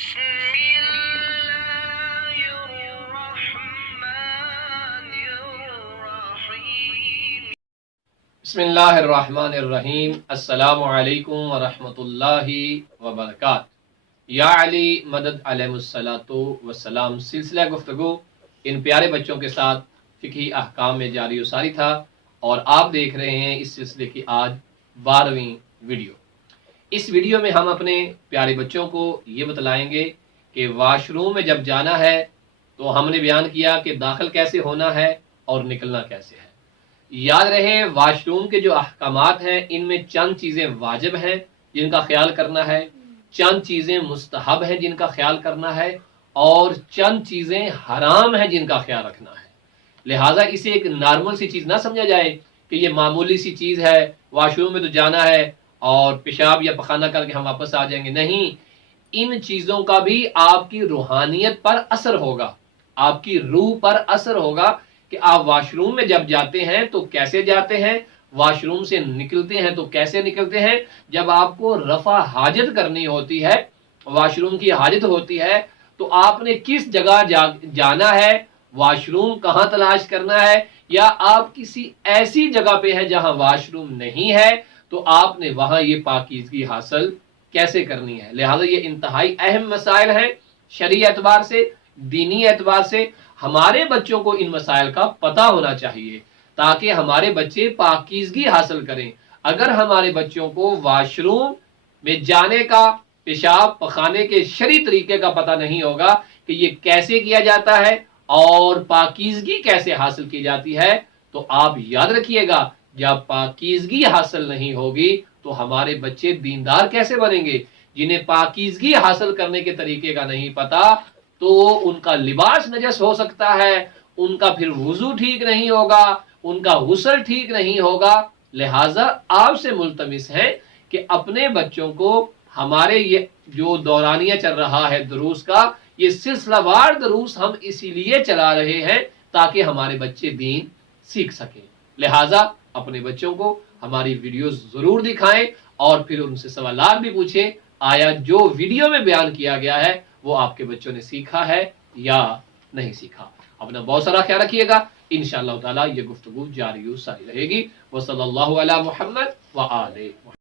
बिस्मिल्लाहिर्रहमानिर्रहीम। अस्सलामु अलैकुम वरहमतुल्लाहि वबरकात। या अली मदद अलैहिस्सलातु वस्सलाम सिलसिला गुफ्तगू इन प्यारे बच्चों के साथ फ़िक़ही अहकाम में जारी उसारी था और आप देख रहे हैं इस सिलसिले की आज 12वीं वीडियो। इस वीडियो में हम अपने प्यारे बच्चों को ये बतलाएंगे कि वाशरूम में जब जाना है तो हमने बयान किया कि दाखिल कैसे होना है और निकलना कैसे है। याद रहे वाशरूम के जो अहकामात हैं इनमें चंद चीज़ें वाजिब हैं जिनका ख्याल करना है, चंद चीज़ें मुस्तहब हैं जिनका ख्याल करना है और चंद चीज़ें हराम हैं जिनका ख्याल रखना है। लिहाजा इसे एक नॉर्मल सी चीज़ ना समझा जाए कि ये मामूली सी चीज़ है, वाशरूम में तो जाना है और पेशाब या पखाना करके हम वापस आ जाएंगे। नहीं, इन चीज़ों का भी आपकी रूहानियत पर असर होगा, आपकी रूह पर असर होगा कि आप वाशरूम में जब जाते हैं तो कैसे जाते हैं, वाशरूम से निकलते हैं तो कैसे निकलते हैं। जब आपको रफा हाजत करनी होती है, वाशरूम की हाजत होती है, तो आपने किस जगह जाना है, वाशरूम कहाँ तलाश करना है, या आप किसी ऐसी जगह पे हैं जहां वाशरूम नहीं है तो आपने वहां ये पाकीज़गी हासिल कैसे करनी है। लिहाजा ये इंतहाई अहम मसाइल हैं शरई एतबार से, दीनी एतबार से। हमारे बच्चों को इन मसाइल का पता होना चाहिए ताकि हमारे बच्चे पाकीज़गी हासिल करें। अगर हमारे बच्चों को वाशरूम में जाने का, पेशाब पखाने के शरई तरीके का पता नहीं होगा कि ये कैसे किया जाता है और पाकीज़गी कैसे हासिल की जाती है, तो आप याद रखिएगा जब पाकीज़गी हासिल नहीं होगी तो हमारे बच्चे दीनदार कैसे बनेंगे। जिन्हें पाकीज़गी हासिल करने के तरीके का नहीं पता तो उनका लिबास नजस हो सकता है, उनका फिर वुजू ठीक नहीं होगा, उनका गुस्ल ठीक नहीं होगा। लिहाजा आपसे मुल्तमिस है कि अपने बच्चों को हमारे ये जो दौरानिया चल रहा है दुरूस का, ये सिलसिलावार दुरूस हम इसीलिए चला रहे हैं ताकि हमारे बच्चे दीन सीख सकें। लिहाजा अपने बच्चों को हमारी वीडियोस जरूर दिखाएं और फिर उनसे सवालात भी पूछें, आया जो वीडियो में बयान किया गया है वो आपके बच्चों ने सीखा है या नहीं सीखा। अपना बहुत सारा ख्याल रखिएगा। इंशाअल्लाह ताला ये गुफ्तगू जारी सारी रहेगी। वसल्लल्लाहु अला मुहम्मद व आले।